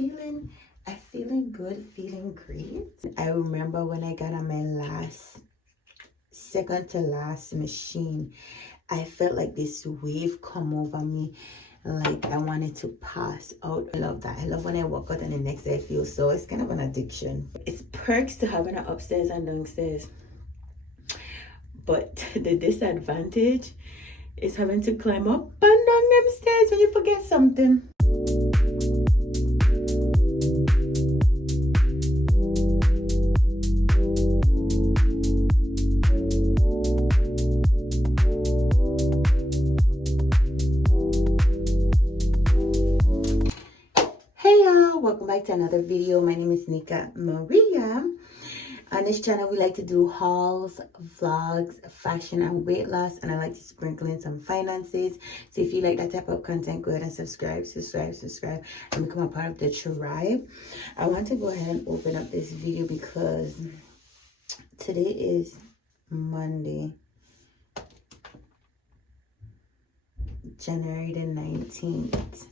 feeling good, feeling great. I remember when I got on my second to last machine, I felt like this wave come over me, like I wanted to pass out. I love that. I love when I walk out and the next day I feel so. It's kind of an addiction. It's perks to having an upstairs and downstairs, but the disadvantage is having to climb up and down them stairs when you forget something. Hey y'all, welcome back to another video. My name is Nika Maria. On this channel, we like to do hauls, vlogs, fashion, and weight loss, and I like to sprinkle in some finances. So if you like that type of content, go ahead and subscribe, and become a part of the tribe. I want to go ahead and open up this video because today is Monday, January the 19th.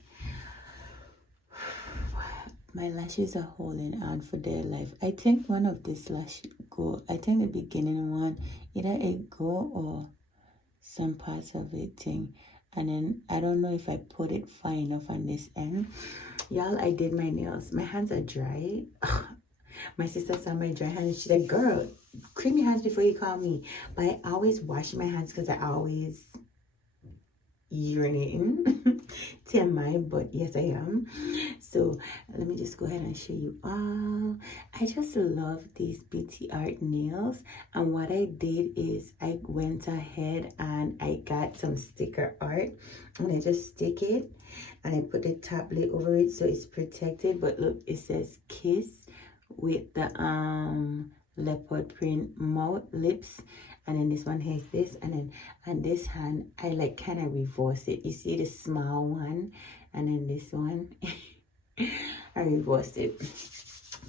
My lashes are holding on for dear life. I think one of these lashes go. I think the beginning one, either it go or some parts of it thing. And then I don't know if I put it fine enough on this end. Y'all, I did my nails. My hands are dry. My sister saw my dry hands. She's like, girl, cream your hands before you call me. But I always wash my hands because I always urinating. TMI, but yes I am. So let me just go ahead and show you all. I just love these BT Art nails, and what I did is I went ahead and I got some sticker art and I just stick it and I put the tablet over it so it's protected. But look, it says kiss with the leopard print mouth lips. And then this one has this, and then on this hand, I like kind of reverse it. You see the small one, and then this one, I reversed it.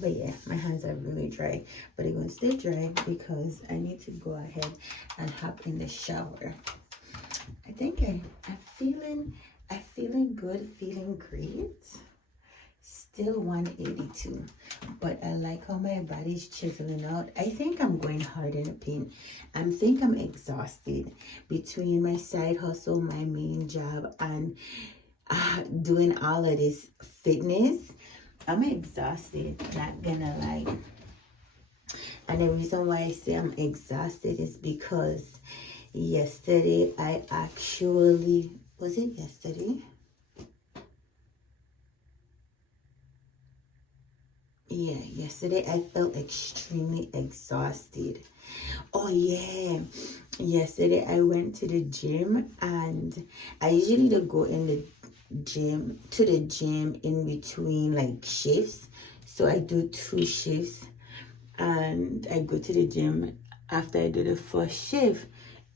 But yeah, my hands are really dry, but they're going to stay dry because I need to go ahead and hop in the shower. I think I'm feeling good, feeling great. Still 182, but I like how my body's chiseling out. I think I'm going hard in the paint. I think I'm exhausted between my side hustle, my main job, and doing all of this fitness. I'm exhausted, not gonna lie. And the reason why I say I'm exhausted is because yesterday I actually, was it yesterday? Yeah, yesterday I felt extremely exhausted. Oh yeah, yesterday I went to the gym, and I usually don't go in the gym in between like shifts. So I do 2 shifts, and I go to the gym after I do the first shift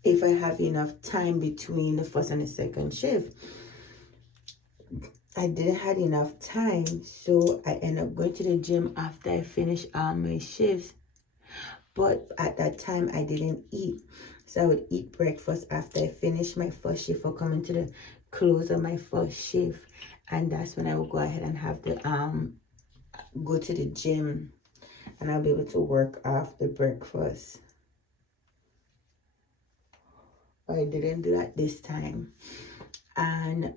if I have enough time between the first and the second shift. I didn't have enough time, so I ended up going to the gym after I finished all my shifts. But at that time, I didn't eat. So I would eat breakfast after I finished my first shift or coming to the close of my first shift. And that's when I would go ahead and have the go to the gym, and I'll be able to work after breakfast. I didn't do that this time. And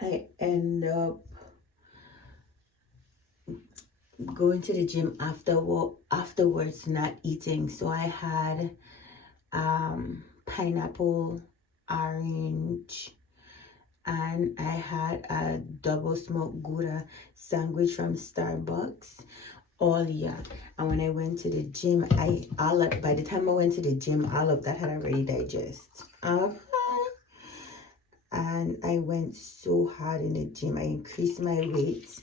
I end up going to the gym afterwards, not eating. So I had pineapple, orange, and I had a double smoked Gouda sandwich from Starbucks. All yeah. And when I went to the gym, by the time I went to the gym, all of that had already digested. And I went so hard in the gym. I increased my weight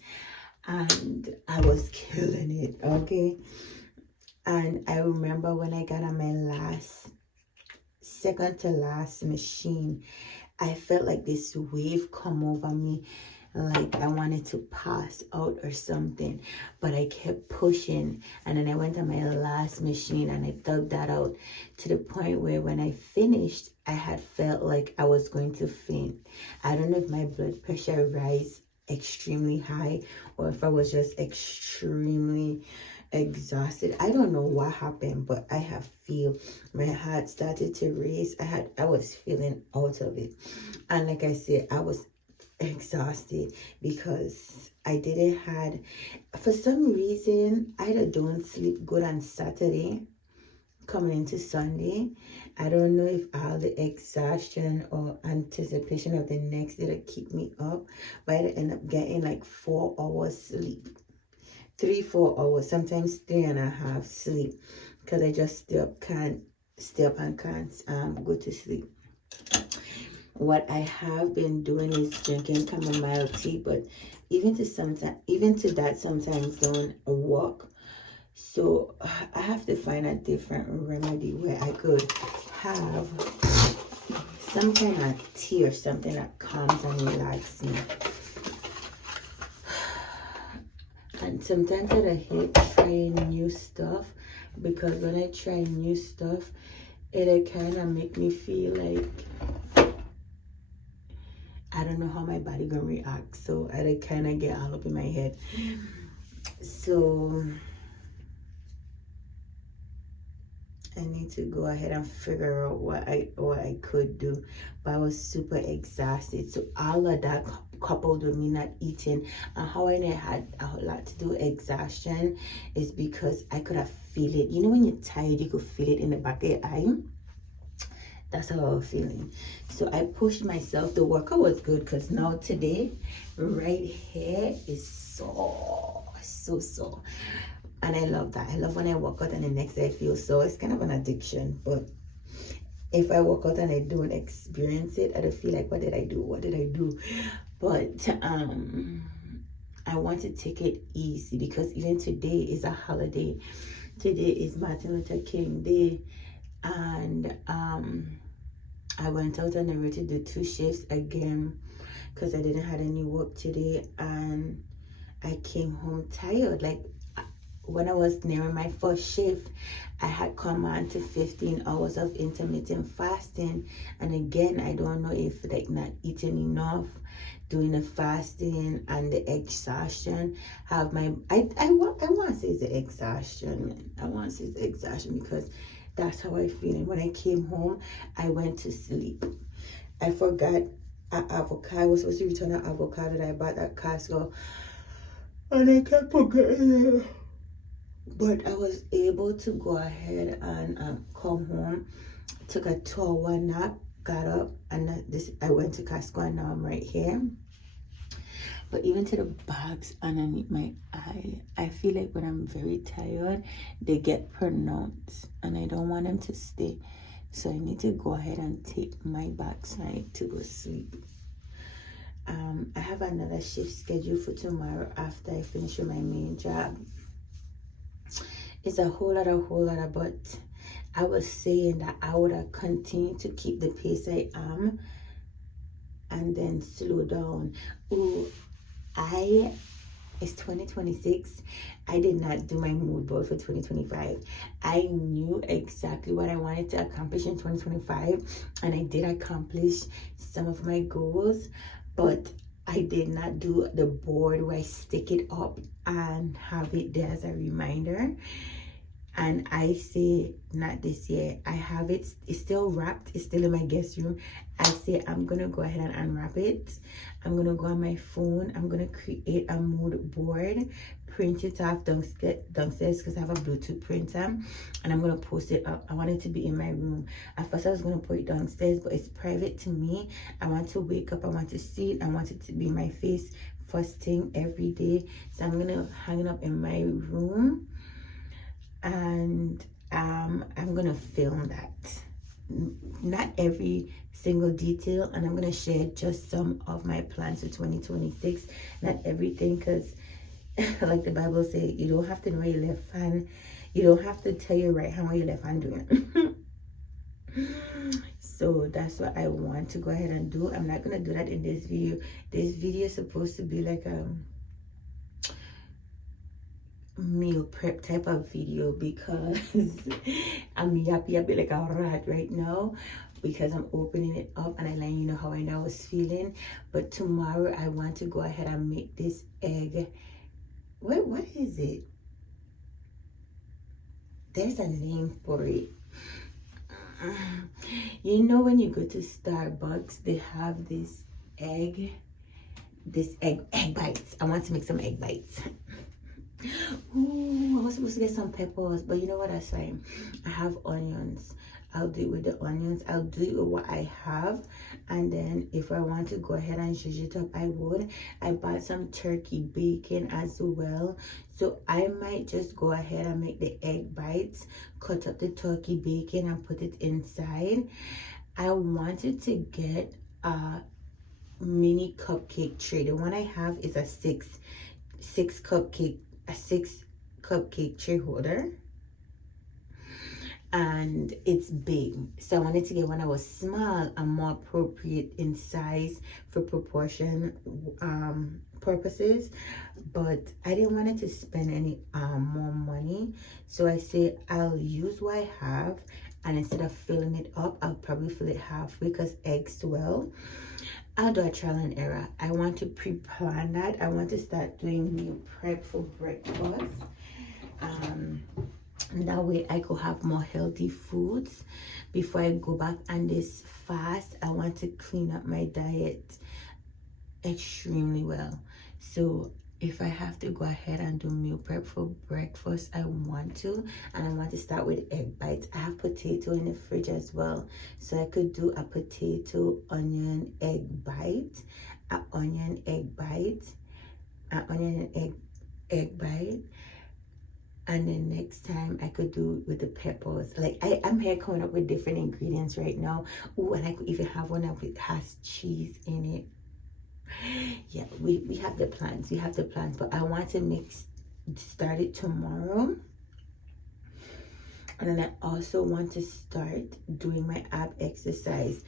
and I was killing it, okay? And I remember when I got on my second to last machine, I felt like this wave come over me, like I wanted to pass out or something, but I kept pushing. And then I went on my last machine and I dug that out to the point where when I finished, I had felt like I was going to faint. I don't know if my blood pressure extremely high, or if I was just extremely exhausted. I don't know what happened, but I have feel my heart started to race. I was feeling out of it. And like I said, I was exhausted because I didn't had, for some reason, I don't sleep good on Saturday coming into Sunday. I don't know if all the exhaustion or anticipation of the next day to keep me up, but I end up getting like 4 hours sleep. 3-4 hours, sometimes 3.5 sleep, because I just can't stay up and can't go to sleep. What I have been doing is drinking chamomile tea, but even to that sometimes don't work. So I have to find a different remedy where I could have some kind of tea or something that calms and relaxes me. And sometimes I hate trying new stuff, because when I try new stuff, it kind of make me feel like I don't know how my body gonna react. So I kind of get all up in my head. So I need to go ahead and figure out what I could do. But I was super exhausted. So all of that coupled with me not eating, and how I know had a lot to do with exhaustion is because I could have feel it. You know when you're tired, you could feel it in the back of your eye. That's how I was feeling. So I pushed myself. The workout was good, because now today, right here is so. And I love that. I love when I work out and the next day I feel so. It's kind of an addiction. But if I work out and I don't experience it, I don't feel like, what did I do? But I want to take it easy, because even today is a holiday. Today is Martin Luther King Day. And I went out and I went to do 2 shifts again, because I didn't have any work today, and I came home tired. Like when I was nearing my first shift, I had come on to 15 hours of intermittent fasting, and again, I don't know if like not eating enough, doing the fasting and the exhaustion have my I want to say it's the exhaustion, man. I want to say it's the exhaustion, because that's how I feel. And when I came home, I went to sleep. I forgot an avocado. I was supposed to return an avocado that I bought at Costco, and I kept forgetting it. But I was able to go ahead and come home, took a 2-hour nap, got up, and I went to Costco, and now I'm right here. But even to the bags underneath my eye, I feel like when I'm very tired, they get pronounced, and I don't want them to stay. So I need to go ahead and take my bags tonight to go sleep. I have another shift scheduled for tomorrow after I finish with my main job. It's a whole lot, but I was saying that I would have continued to keep the pace I am and then slow down. Ooh, it's 2026. I did not do my mood board for 2025. I knew exactly what I wanted to accomplish in 2025, and I did accomplish some of my goals, but I did not do the board where I stick it up and have it there as a reminder. And I say, not this year. I have it. It's still wrapped. It's still in my guest room. I say I'm going to go ahead and unwrap it. I'm going to go on my phone. I'm going to create a mood board. Print it off downstairs, because I have a Bluetooth printer. And I'm going to post it up. I want it to be in my room. At first I was going to put it downstairs, but it's private to me. I want to wake up. I want to see it. I want it to be my face first thing every day. So I'm going to hang it up in my room. And I'm gonna film that, not every single detail, and I'm gonna share just some of my plans for 2026, not everything, because like the Bible says, you don't have to know your left hand, you don't have to tell your right hand what your left hand doing. So that's what I want to go ahead and do. I'm not gonna do that in this video. This video is supposed to be like a meal prep type of video, because I'm yappy like a rat right now. because I'm opening it up and I let you know how I was feeling. But tomorrow I want to go ahead and make this egg. What is it? There's a name for it. You know, when you go to Starbucks, they have this egg bites. I want to make some egg bites. Ooh, I was supposed to get some peppers, but you know what, that's fine. I have onions. I'll do it with the onions. I'll do it with what I have, and then if I want to go ahead and zhuzh it up, I would. I bought some turkey bacon as well, so I might just go ahead and make the egg bites, cut up the turkey bacon and put it inside. I wanted to get a mini cupcake tray. The one I have is a six cupcake tray holder, and it's big, so I wanted to get one that was small and more appropriate in size for proportion purposes, but I didn't want it to spend any more money, so I said I'll use what I have, and instead of filling it up, I'll probably fill it halfway because eggs swell. I'll do a trial and error. I want to pre-plan that. I want to start doing meal prep for breakfast. That way I could have more healthy foods before I go back on this fast. I want to clean up my diet extremely well. So if I have to go ahead and do meal prep for breakfast, I want to. And I want to start with egg bites. I have potato in the fridge as well, so I could do a potato onion egg bite, an onion egg bite, an onion and egg bite, and then next time I could do it with the peppers. Like I'm here coming up with different ingredients right now. Oh, and I could even have one that has cheese in it. Yeah, we have the plans. But I want to start it tomorrow. And then I also want to start doing my ab exercise.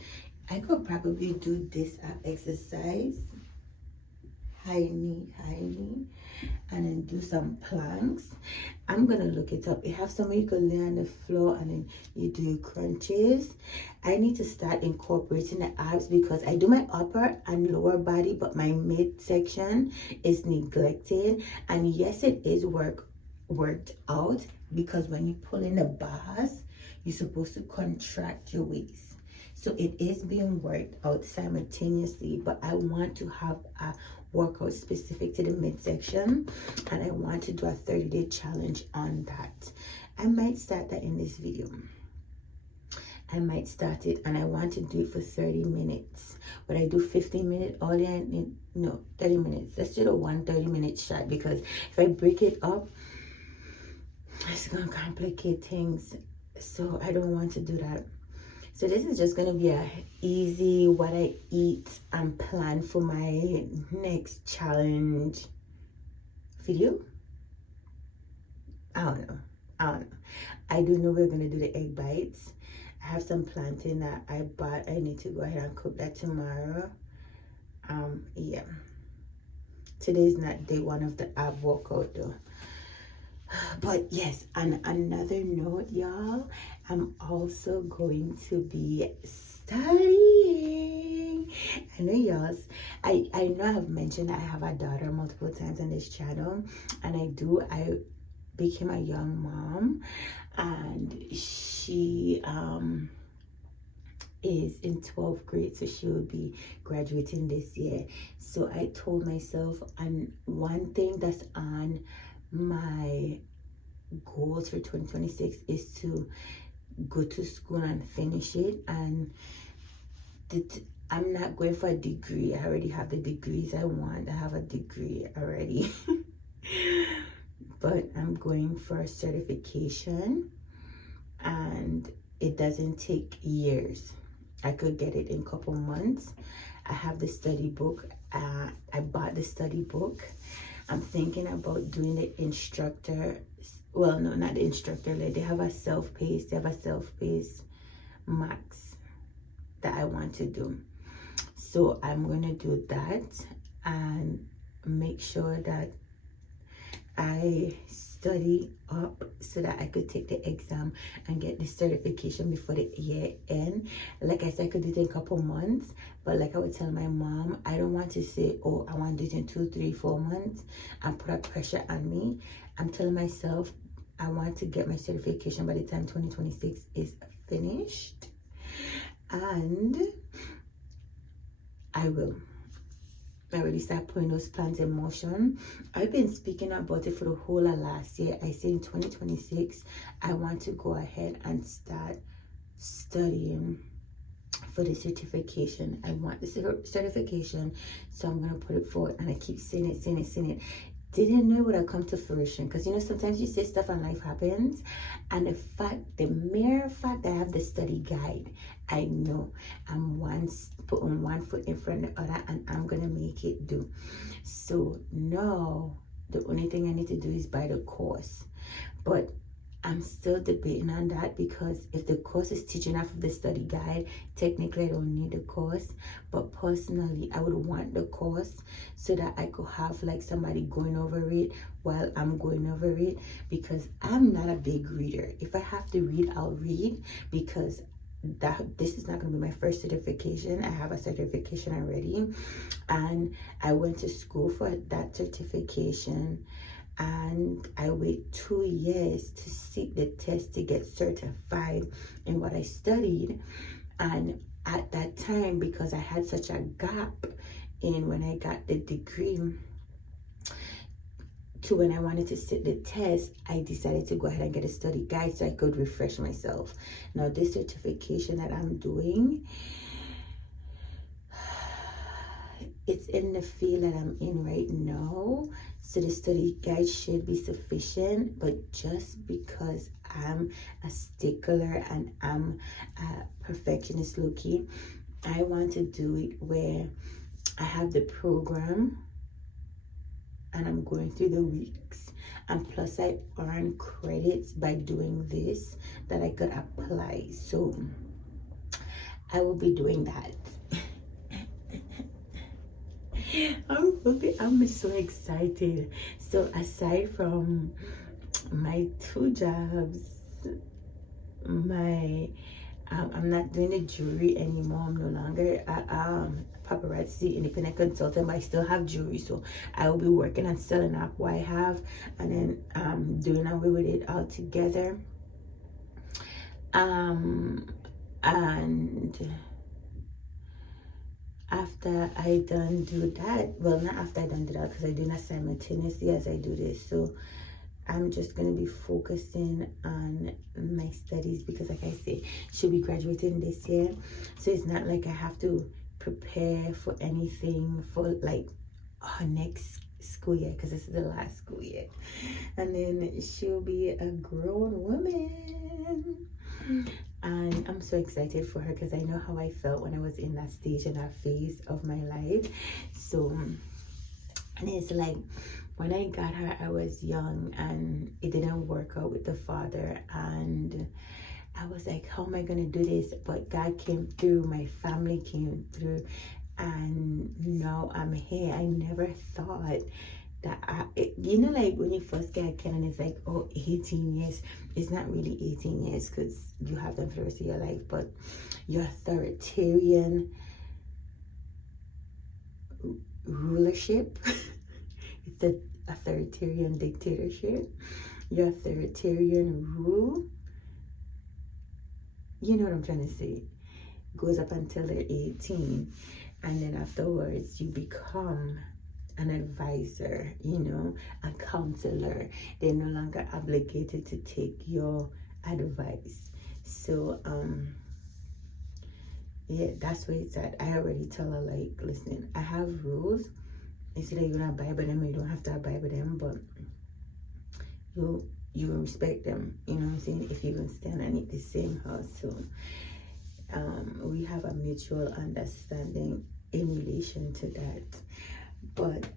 I could probably do this ab exercise, high knee, and then do some planks. I'm gonna look it up. You have somewhere you can lay on the floor and then you do crunches. I need to start incorporating the abs because I do my upper and lower body, but my midsection is neglected. And yes, it is worked out, because when you pull in the bars, you're supposed to contract your waist. So it is being worked out simultaneously, but I want to have a workout specific to the midsection, and I want to do a 30-day challenge on that. I might start that in this video. I might start it, and I want to do it for 30 minutes. But I do 15 minutes all in, no, 30 minutes. Let's do the 1 30-minute shot, because if I break it up, it's gonna complicate things. So I don't want to do that. So this is just gonna be a easy what I eat and plan for my next challenge video. I don't know. I do know we're gonna do the egg bites. I have some plantain that I bought. I need to go ahead and cook that tomorrow. Yeah. Today's not day one of the ab workout though. But yes, on another note, y'all, I'm also going to be studying. I know y'all, I know I have mentioned that I have a daughter multiple times on this channel, and I became a young mom, and she is in 12th grade, so she will be graduating this year. So I told myself, and one thing that's on my goals for 2026 is to go to school and finish it. And I'm not going for a degree. I already have the degrees I want. I have a degree already. But I'm going for a certification, and it doesn't take years. I could get it in a couple months. I have the study book. I bought the study book. I'm thinking about doing the instructor. Well, no, not the instructor. Like, they have a self-paced. They have a self-paced max that I want to do. So I'm going to do that and make sure that I study up so that I could take the exam and get the certification before the year end. Like I said, I could do it in a couple months, but like I would tell my mom, I don't want to say, oh, I want to do it in 2, 3, 4 months and put a pressure on me. I'm telling myself I want to get my certification by the time 2026 is finished, and I will. I already start putting those plans in motion. I've been speaking about it for the whole of last year. I say in 2026, I want to go ahead and start studying for the certification. I want the certification, so I'm going to put it forward. And I keep saying it. Didn't know it would come to fruition, because you know sometimes you say stuff and life happens, and the mere fact that I have the study guide, I know I'm putting one foot in front of the other, and I'm gonna make it do. So now the only thing I need to do is buy the course, but I'm still debating on that, because if the course is teaching off of the study guide, technically I don't need the course. But personally, I would want the course so that I could have like somebody going over it while I'm going over it, because I'm not a big reader. If I have to read, I'll read, because this is not going to be my first certification. I have a certification already, and I went to school for that certification, and I wait 2 years to sit the test to get certified in what I studied. And at that time, because I had such a gap in when I got the degree to when I wanted to sit the test, I decided to go ahead and get a study guide so I could refresh myself. Now this certification that I'm doing, it's in the field that I'm in right now, so the study guide should be sufficient. But just because I'm a stickler and I'm a perfectionist low-key, I want to do it where I have the program and I'm going through the weeks, and plus I earn credits by doing this that I could apply. So I will be doing that. I'm so excited. So aside from my 2 jobs, I'm not doing the jewelry anymore. I'm no longer paparazzi independent consultant, but I still have jewelry, so I will be working on selling up what I have, and then doing away with it altogether. And after I done do that, well, not after I done do that, because I do that simultaneously as I do this. So I'm just going to be focusing on my studies, because like I say, she'll be graduating this year. So it's not like I have to prepare for anything for like her next school year, because this is the last school year. And then she'll be a grown woman. And I'm so excited for her, because I know how I felt when I was in that stage and that phase of my life. So, and it's like, when I got her, I was young and it didn't work out with the father, and I was like, how am I gonna do this? But God came through, my family came through, and now I'm here. I never thought that you know, like when you first get Kenan, it's like, oh, 18 years. It's not really 18 years, because you have them for the rest of your life, but your authoritarian rulership it's the authoritarian dictatorship, your authoritarian rule, you know what I'm trying to say, goes up until they're 18, and then afterwards you become an advisor, you know, a counselor. They're no longer obligated to take your advice. So yeah, that's where it's at. I already tell her, like, listen, I have rules. It's either you're gonna abide by them or you don't have to abide by them, but you respect them, you know what I'm saying, if you're gonna stand underneath the same house. So we have a mutual understanding in relation to that. But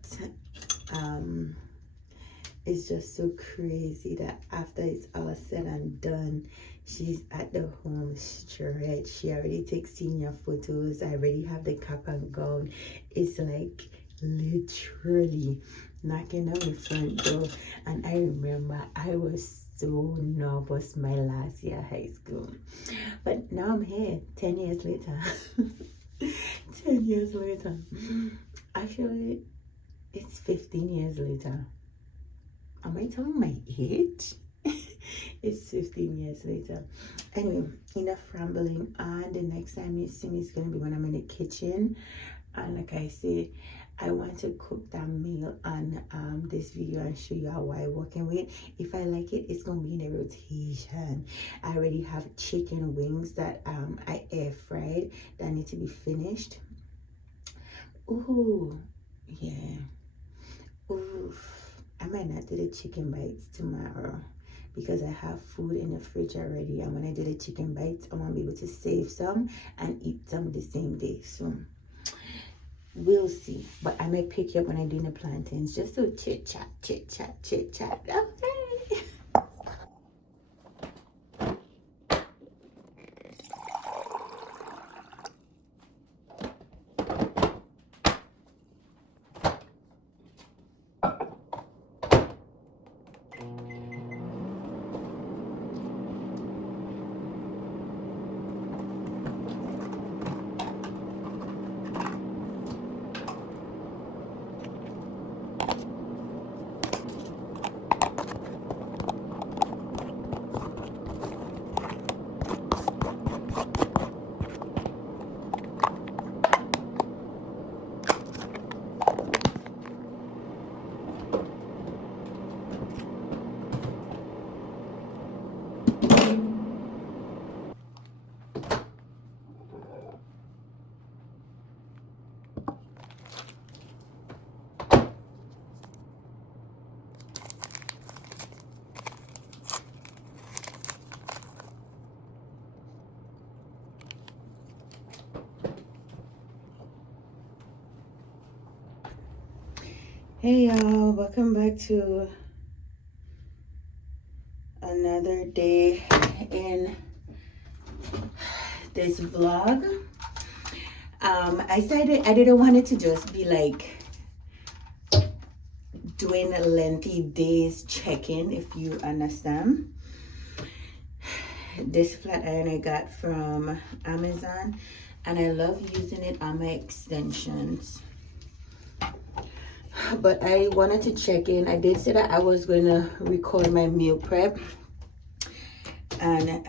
it's just so crazy that after it's all said and done, she's at the home stretch. She already takes senior photos. I already have the cap and gown. It's like literally knocking on the front door. And I remember I was so nervous my last year of high school. But now I'm here 10 years later. 10 years later. Actually, it's 15 years later. Am I telling my age? It's 15 years later. Anyway, enough rambling on. The next time you see me is going to be when I'm in the kitchen. And like I say, I want to cook that meal on this video and show you how I'm working with. If I like it, it's going to be in a rotation. I already have chicken wings that I air fried that need to be finished. Ooh, yeah. Oof. I might not do the chicken bites tomorrow because I have food in the fridge already. And when I do the chicken bites, I want to be able to save some and eat some the same day. So we'll see. But I might pick you up when I do the plantains just to chit chat, chit chat, chit chat. Okay. Hey y'all, welcome back to another day in this vlog. I decided I didn't want it to just be like doing a lengthy days check-in, if you understand. This flat iron I got from Amazon and I love using it on my extensions. But I wanted to check in. I did say that I was going to record my meal prep. And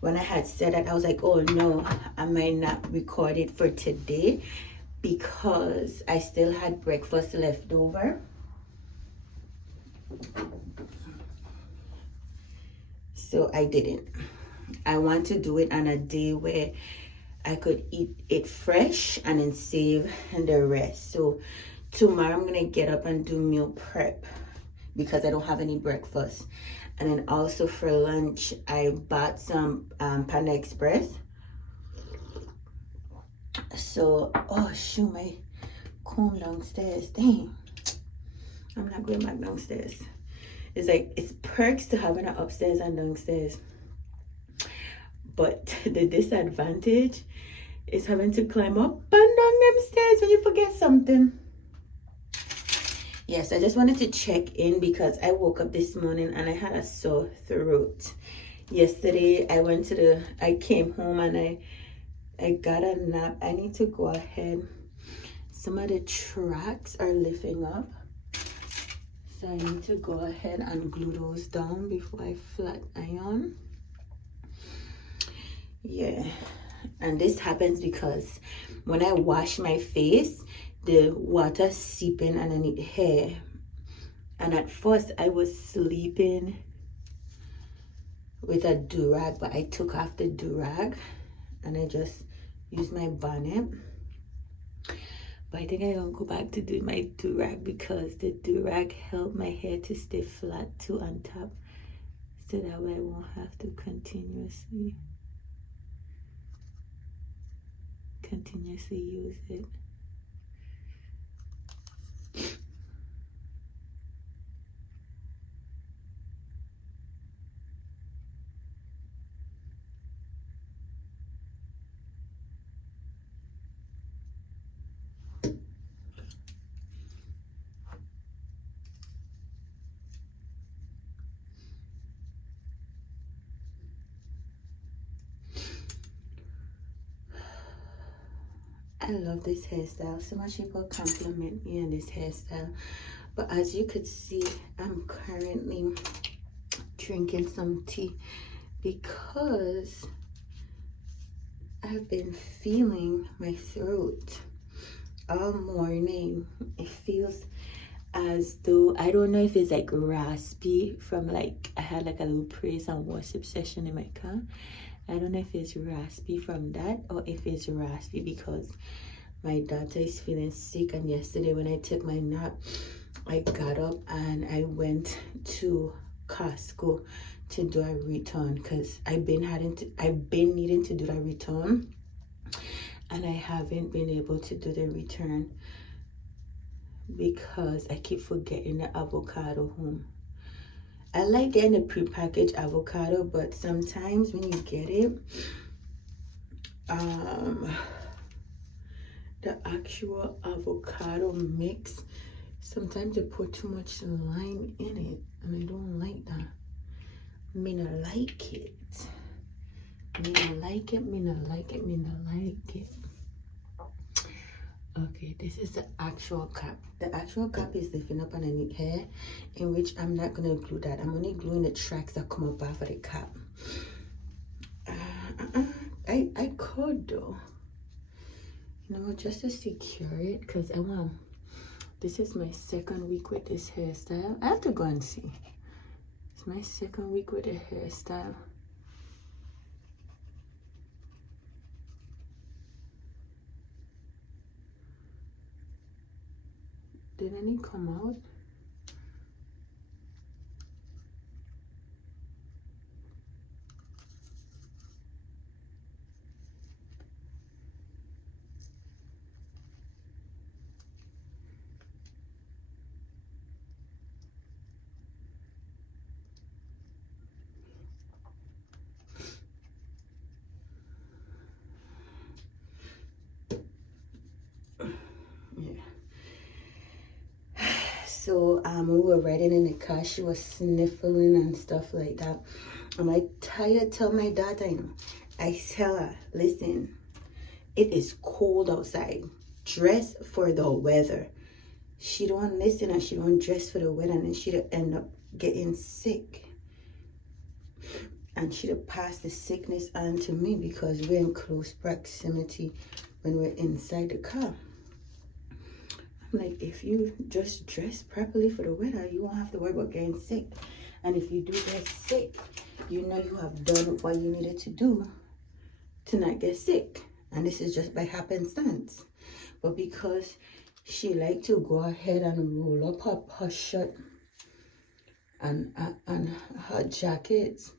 when I had said that, I was like, oh no, I might not record it for today because I still had breakfast left over. So I didn't. I want to do it on a day where I could eat it fresh and then save the rest. So tomorrow I'm gonna get up and do meal prep because I don't have any breakfast. And then also for lunch, I bought some Panda Express. So, oh shoot, my comb downstairs. Dang, I'm not going back downstairs. It's like, it's perks to having it upstairs and downstairs. But the disadvantage is having to climb up and down them stairs when you forget something. Yes, I just wanted to check in because I woke up this morning and I had a sore throat. Yesterday, I came home and I got a nap. I need to go ahead. Some of the tracks are lifting up. So I need to go ahead and glue those down before I flat iron. Yeah, and this happens because when I wash my face, the water seeping underneath the hair. And at first I was sleeping with a do-rag, but I took off the do-rag and I just used my bonnet. But I think I'm gonna go back to do my do-rag because the do-rag helped my hair to stay flat too on top, so that way I won't have to continuously use it. I love this hairstyle. So much people compliment me on this hairstyle. But as you could see, I'm currently drinking some tea because I've been feeling my throat all morning. It feels as though, I don't know if it's like raspy from like, I had like a little praise and worship session in my car. I don't know if it's raspy from that or if it's raspy because my daughter is feeling sick. And yesterday when I took my nap, I got up and I went to Costco to do a return because I've been needing to do a return and I haven't been able to do the return because I keep forgetting the avocado home. I like getting the prepackaged avocado, but sometimes when you get it, the actual avocado mix, sometimes they put too much lime in it, and I don't like that. Me not like it. Me not like it. Me not like it. Me not like it. Okay, this is the actual cap. The actual cap is lifting up underneath here, in which I'm not gonna glue that. I'm only gluing the tracks that come up after the cap. I could though, you know, just to secure it, because I want. This is my second week with this hairstyle. I have to go and see. It's my second week with the hairstyle. Did any come out? So we were riding in the car, she was sniffling and stuff like that. I'm like, tired, tell my daughter, you know. I tell her, listen, it is cold outside. Dress for the weather. She don't listen and she don't dress for the weather, and then she'd end up getting sick. And she'd have passed the sickness on to me because we're in close proximity when we're inside the car. Like, if you just dress properly for the weather, you won't have to worry about getting sick. And if you do get sick, you know you have done what you needed to do to not get sick. And this is just by happenstance. But because she liked to go ahead and roll up her push shirt and her jackets,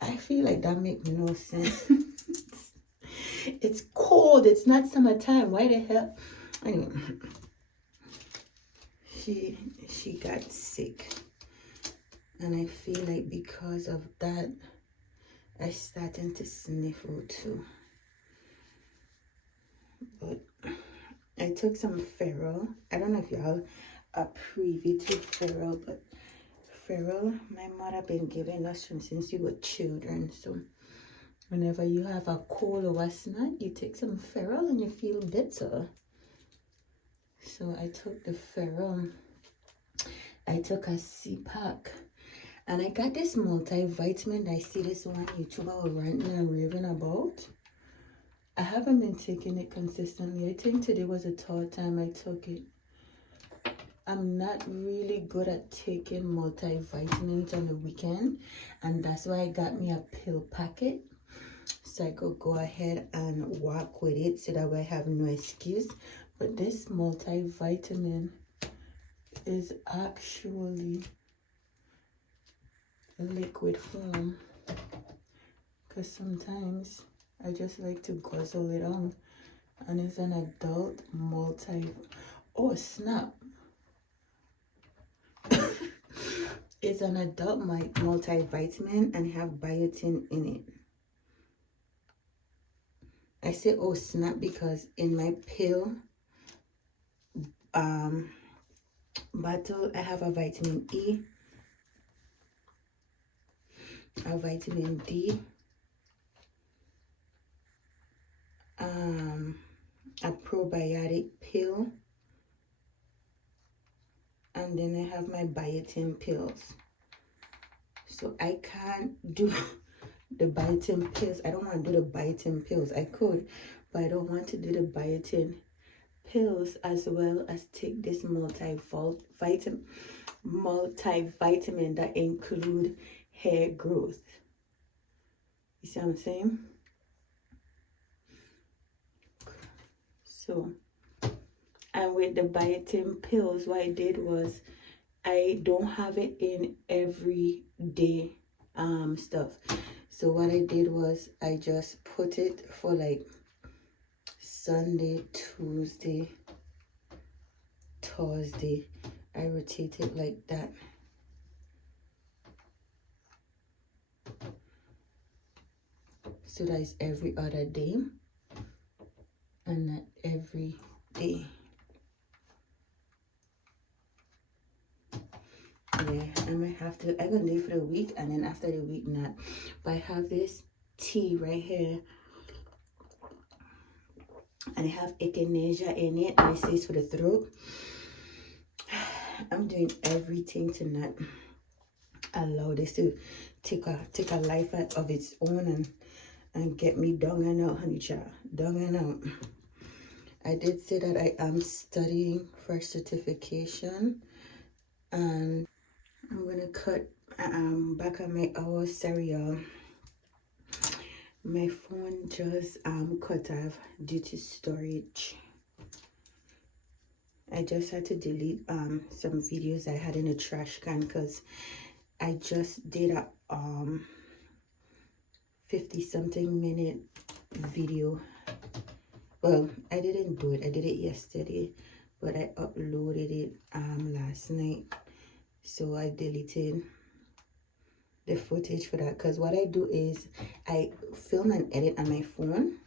I feel like that makes no sense. It's cold. It's not summertime. Why the hell? Anyway. She got sick, and I feel like because of that I started to sniffle too. But I took some Ferrol. I don't know if y'all are privy to Ferrol, but Ferrol my mother been giving us since we were children. So whenever you have a cold or a snot, you take some Ferrol and you feel better. So I took the Ferrol. I took a C-Pack. And I got this multivitamin. I see this one YouTuber ranting and raving about. I haven't been taking it consistently. I think today was the third time I took it. I'm not really good at taking multivitamins on the weekend. And that's why I got me a pill packet. So I could go ahead and walk with it so that way I have no excuse. But this multivitamin is actually liquid form, because sometimes I just like to guzzle it on, and it's an adult oh snap. It's an adult multivitamin and have biotin in it. I say oh snap because in my pill bottle I have a vitamin E, a vitamin D, a probiotic pill, and then I have my biotin pills. So I can't do the biotin pills. I don't want to do the biotin pills. I could, but I don't want to do the biotin pills as well as take this multivitamin that include hair growth. You see what I'm saying? So, and with the biotin pills, what I did was I don't have it in everyday stuff. So what I did was I just put it for like Sunday, Tuesday, Thursday. I rotate it like that. So that is every other day and not every day. Yeah, I might have to, I'm gonna do it for the week, and then after the week not. But I have this tea right here, and I have echinacea in it, and it says for the throat. I'm doing everything to not allow this to take a life of its own and get me down and out, honey child, down and out. I did say that I am studying for certification, and I'm gonna cut back on my hour. Sorry y'all, my phone just cut off due to storage. I just had to delete some videos I had in a trash can because I just did a 50-something minute video. Well, I didn't do it, I did it yesterday, but I uploaded it last night. So I deleted the footage for that, because what I do is I film and edit on my phone.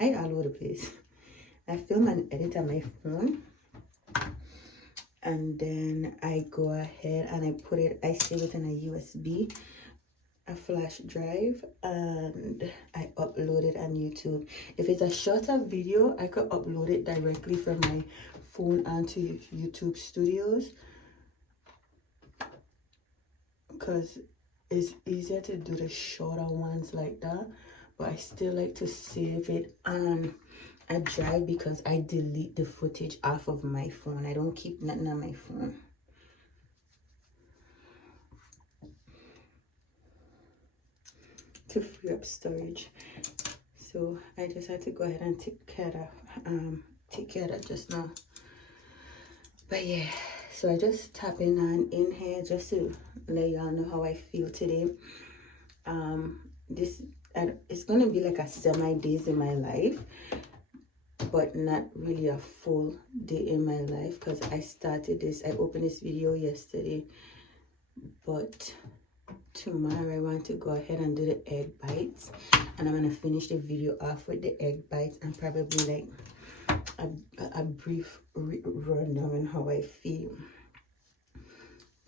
I all over the place. I film and edit on my phone, and then I go ahead and I save it in a USB, a flash drive, and I upload it on YouTube. If it's a shorter video, I could upload it directly from my phone onto YouTube Studios, because it's easier to do the shorter ones like that. But I still like to save it on a drive because I delete the footage off of my phone. I don't keep nothing on my phone. To free up storage. So I just had to go ahead and take care of that just now. But yeah, so I just tapping on in here just to let y'all know how I feel today. It's gonna be like a semi-days in my life, but not really a full day in my life, because I opened this video yesterday, but tomorrow I want to go ahead and do the egg bites, and I'm gonna finish the video off with the egg bites and probably like a brief rundown on how I feel.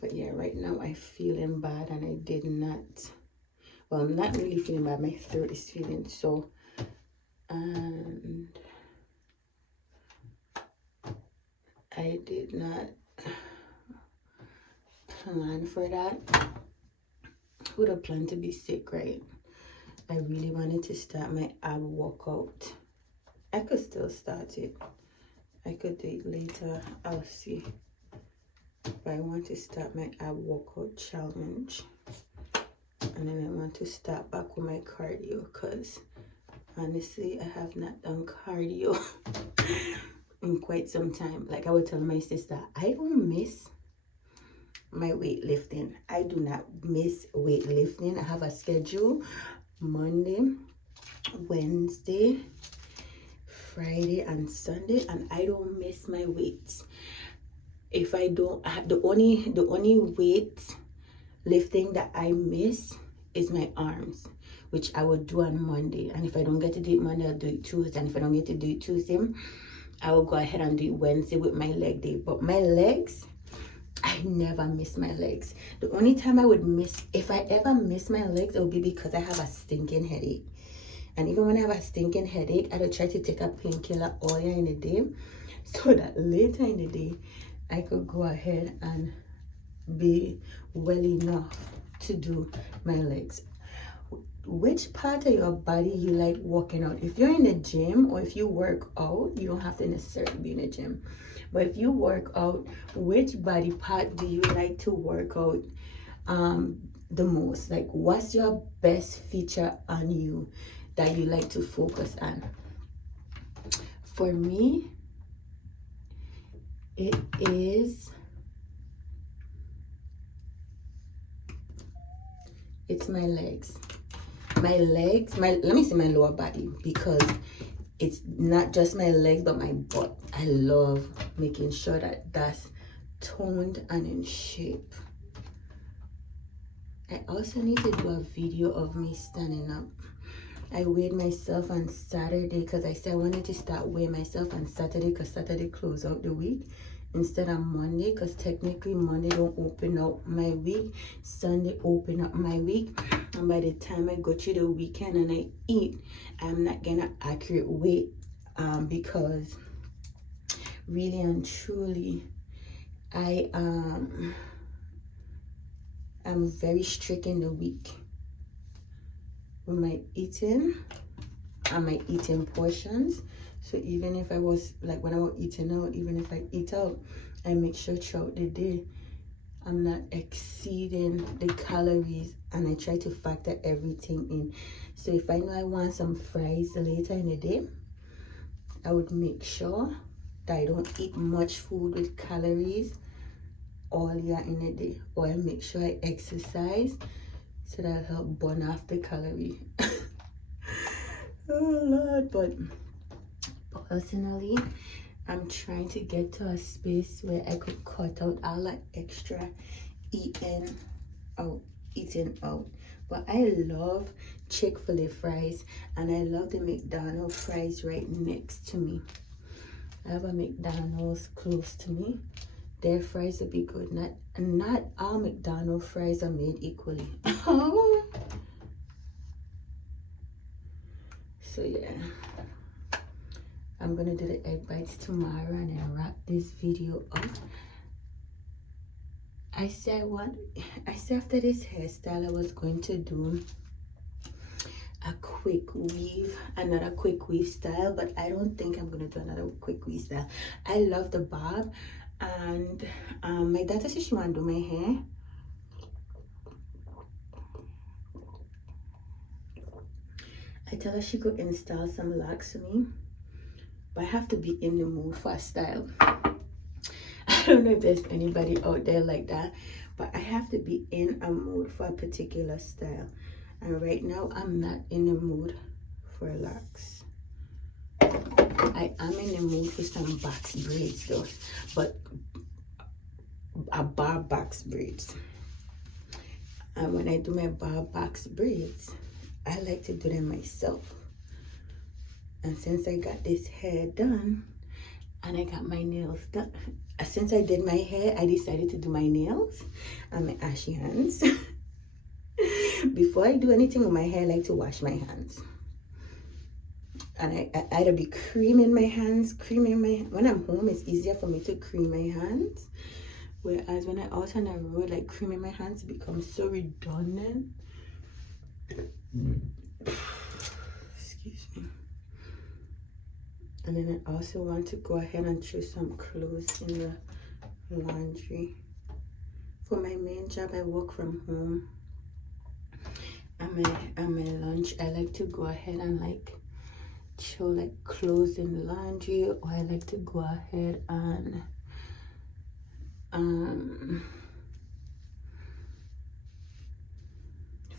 But yeah, right now I feeling bad, and I did not, well, I'm not really feeling bad, my throat is feeling so, and I did not plan for that. Would have planned to be sick, right? I really wanted to start my ab workout. I could still start it. I could do it later. I'll see. But I want to start my ab workout challenge. And then I want to start back with my cardio, because honestly, I have not done cardio in quite some time. Like I would tell my sister, I don't miss my weightlifting. I do not miss weightlifting. I have a schedule: Monday, Wednesday, Friday, and Sunday, and I don't miss my weights. If I don't, the only weight lifting that I miss is my arms, which I would do on Monday. And if I don't get to do it Monday, I'll do it Tuesday. And if I don't get to do it Tuesday, I will go ahead and do it Wednesday with my leg day. But my legs, I never miss my legs. The only time I would miss, if I ever miss my legs, it would be because I have a stinking headache. And even when I have a stinking headache, I don't try to take a painkiller earlier in the day so that later in the day I could go ahead and be well enough to do my legs. Which part of your body you like working out? If you're in the gym or if you work out, you don't have to necessarily be in the gym. But if you work out, which body part do you like to work out the most? Like, what's your best feature on you that you like to focus on? For me, it's my legs. Let me say my lower body, because it's not just my legs but my butt. I love making sure that that's toned and in shape. I also need to do a video of me standing up. I weighed myself on Saturday because I said I wanted to start weighing myself on Saturday because Saturday close out the week instead of Monday, because technically Monday don't open up my week, Sunday open up my week, and by the time I go through the weekend and I eat, I'm not gonna accurate weight because really and truly I'm very strict in the week with my eating and my eating portions. So even if I was like, when I was eating out, even if I eat out, I make sure throughout the day I'm not exceeding the calories, and I try to factor everything in. So if I know I want some fries later in the day, I would make sure that I don't eat much food with calories earlier in the day, or I make sure I exercise so that help burn off the calorie. Oh Lord. But personally, I'm trying to get to a space where I could cut out all that extra eating out. But I love Chick-fil-A fries, and I love the McDonald's fries right next to me. I have a McDonald's close to me. Their fries will be good. Not all McDonald's fries are made equally. So yeah, I'm gonna do the egg bites tomorrow and then wrap this video up. I said after this hairstyle I was going to do a quick weave, another quick weave style, but I don't think I'm gonna do another quick weave style. I love the bob, and my daughter said she want to do my hair. I tell her she could install some locks for me, but I have to be in the mood for a style. I don't know if there's anybody out there like that, but I have to be in a mood for a particular style, and right now I'm not in the mood for locks. I am in the mood for some box braids though, but a bar box braids. And when I do my bar box braids, I like to do them myself. And since I got this hair done and I got my nails done, since I did my hair, I decided to do my nails and my ashy hands. Before I do anything with my hair, I like to wash my hands. And I either be creaming my hands, when I'm home, it's easier for me to cream my hands. Whereas when I'm out on the road, like creaming my hands becomes so redundant. Excuse me. And then I also want to go ahead and throw some clothes in the laundry. For my main job, I work from home. And my lunch, I like to go ahead and like throw like clothes in the laundry, or I like to go ahead and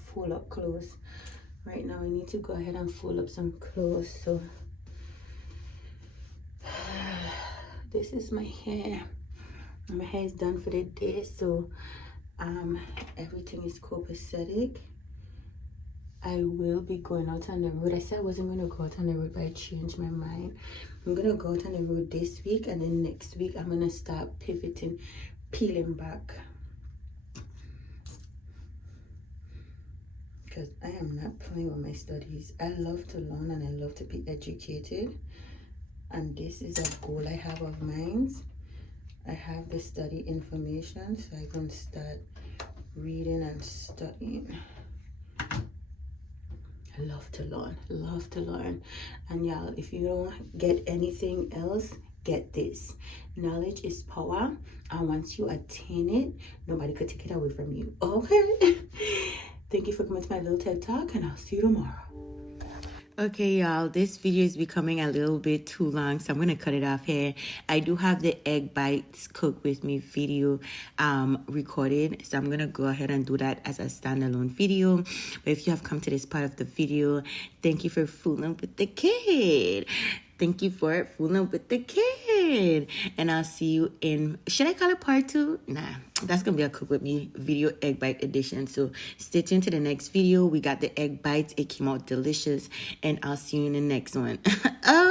fold up clothes. Right now I need to go ahead and fold up some clothes. So this is my hair. My hair is done for the day, so everything is copacetic. I will be going out on the road. I said I wasn't going to go out on the road, but I changed my mind. I'm going to go out on the road this week, and then next week I'm going to start pivoting, peeling back. because I am not playing with my studies. I love to learn and I love to be educated. And this is a goal I have of mine. I have the study information, so I can start reading and studying. I love to learn, love to learn. And y'all, if you don't get anything else, get this. Knowledge is power, and once you attain it, nobody could take it away from you. Okay. Thank you for coming to my little TED Talk, and I'll see you tomorrow. Okay, y'all, this video is becoming a little bit too long, so I'm going to cut it off here. I do have the egg bites cook with me video recorded, so I'm going to go ahead and do that as a standalone video. But if you have come to this part of the video, thank you for fooling with the kid. Thank you for fooling with the kid. And I'll see you in, should I call it part 2? Nah, that's going to be a cook with me video egg bite edition. So stay tuned to the next video. We got the egg bites. It came out delicious. And I'll see you in the next one. Oh.